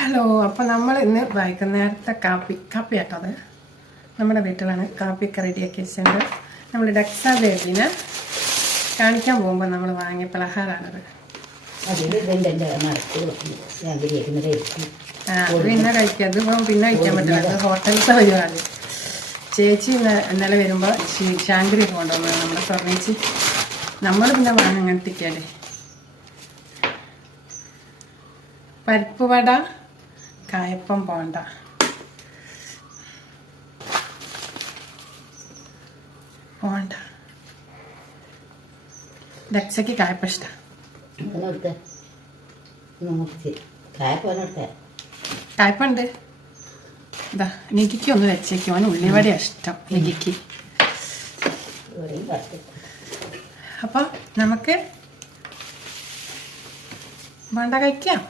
Hello അപ്പോൾ നമ്മൾ ഇന്ന് വൈകുന്നേരത്തെ കാപ്പി കാപ്പി ആട്ടത് നമ്മുടെ വീട്ടിലാണ് കാപ്പിയൊക്കെ റെഡിയാക്കി വെച്ചിട്ടുണ്ട് നമ്മൾ ഡക്സ ബേബിനെ കാണിക്കാൻ പോകുമ്പോൾ നമ്മൾ വാങ്ങിയ പലഹാരമാണത് അത് പിന്നെ കഴിക്കുക അത് ഇപ്പം പിന്നെ കഴിക്കാൻ പറ്റില്ല. അത് ഹോട്ടലിലത്തെ പരിപാടി ചേച്ചി ഇന്ന- ഇന്നലെ വരുമ്പോൾ ശാന്തിരി കൊണ്ടുവന്നത് നമ്മുടെ സ്വർണേച്ചി നമ്മൾ പിന്നെ വാങ്ങാൻ അങ്ങനത്തേക്കല്ലേ പരിപ്പ് വട കായപ്പം പോണ്ട. പോണ്ട. ദക്ഷയ്ക്ക് കായപ്പം ഇഷ്ടം. കായപ്പുണ്ട് ഇതാ നികിക്ക് ഒന്ന് വെച്ചേക്കും. അവന് ഉള്ളിവടയാ ഇഷ്ടം നികിക്ക്. ഇവിടെയും പത്ത് അപ്പൊ നമുക്ക് വേണ്ട കഴിക്കാം.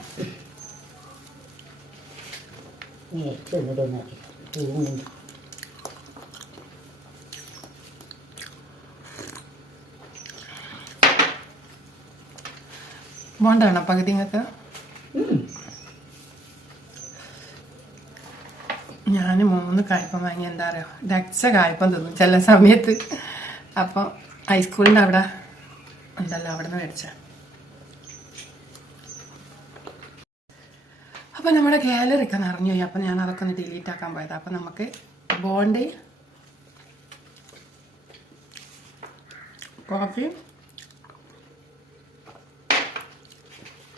നേരിട്ട് ഇവിടുന്ന് പൂവുണ്ട് വേണ്ടാണോ പകുതി നിങ്ങൾക്ക് ഞാൻ മൂന്ന് കായ്പം വാങ്ങി എന്താ പറയുക രക്ഷ കായ്പം തിന്നും ചില സമയത്ത്. അപ്പം ഹൈസ്കൂളിന്റെ അവിടെ ഉണ്ടല്ലോ അവിടെ നിന്ന് മേടിച്ച അപ്പം നമ്മുടെ ഗാലറി ഒക്കെ നിറഞ്ഞു പോയി. അപ്പം ഞാൻ അതൊക്കെ ഒന്ന് ഡിലീറ്റ് ആക്കാൻ പോയത്. അപ്പം നമുക്ക് ബോണ്ടി കോഫി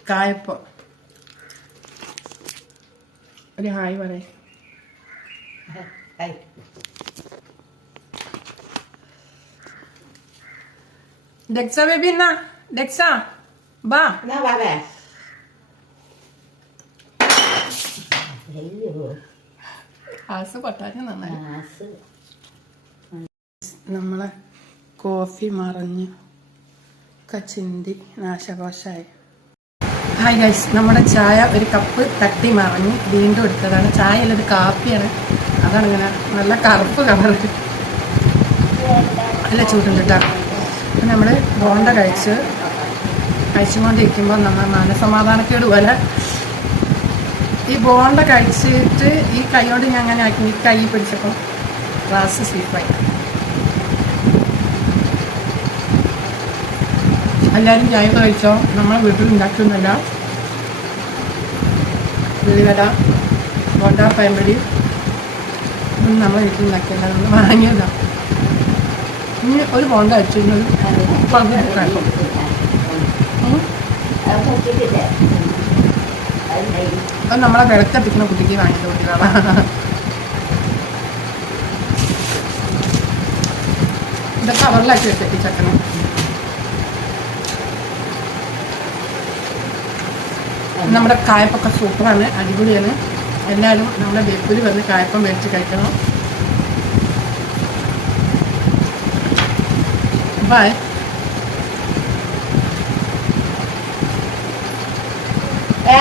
കായപ്പം. ഒരു ഹായ് പറയേ. ഡെക്സ ബേബി എന്നാ ഡെക്സ ബാ. എന്നാ ആസ് നന്നായി. നമ്മളെ കോഫി മറിഞ്ഞ് ഒക്കെ ചിന്തി നാശകോശമായി ഹായ് ഗൈസ് നമ്മുടെ ചായ ഒരു കപ്പ് തട്ടി മറിഞ്ഞ് വീണ്ടും എടുത്തതാണ്. ചായയിലൊരു കാപ്പിയാണ്. അതാണ് ഇങ്ങനെ നല്ല കറുപ്പ് കളർ നല്ല ചൂടുണ്ട് കേട്ടോ അപ്പം നമ്മൾ ബോണ്ട കഴിച്ച് കഴിച്ചുകൊണ്ടിരിക്കുമ്പോൾ നമ്മൾ മനസമാധാനത്തോട് പോലെ ഈ ബോണ്ട കഴിച്ചിട്ട് ഈ കൈയോട് ഞാൻ അങ്ങനെ ആക്കി ഈ കൈ പിടിച്ചപ്പോൾ ഗ്ലാസ് സ്ലിപ്പായി എല്ലാവരും ചായ കഴിച്ചോ നമ്മളെ വീട്ടിൽ ഉണ്ടാക്കുന്നില്ല ഉള്ളിവട ബോണ്ട പയമ്പടി ഒന്നും നമ്മളെ വീട്ടിൽ ഉണ്ടാക്കില്ല നമ്മൾ വാങ്ങിയതാ ഇനി ഒരു ബോണ്ട അടിച്ചു ഒരു പകുതി കഴിക്കും അത് നമ്മളെ വിളക്കത്തിക്കുന്ന കുട്ടിക്ക് വാങ്ങിച്ച കുട്ടികളാണ് ഇതൊക്കെ അവരിലാക്കി വെച്ചേക്ക് ചക്കന്. നമ്മുടെ കായപ്പൊക്കെ സൂപ്പറാണ് അടിപൊളിയാണ്. എല്ലാവരും നമ്മുടെ ബേപ്പൂര് വന്ന് കായപ്പം മേടിച്ച് കഴിക്കണം. ബൈ. ഏ?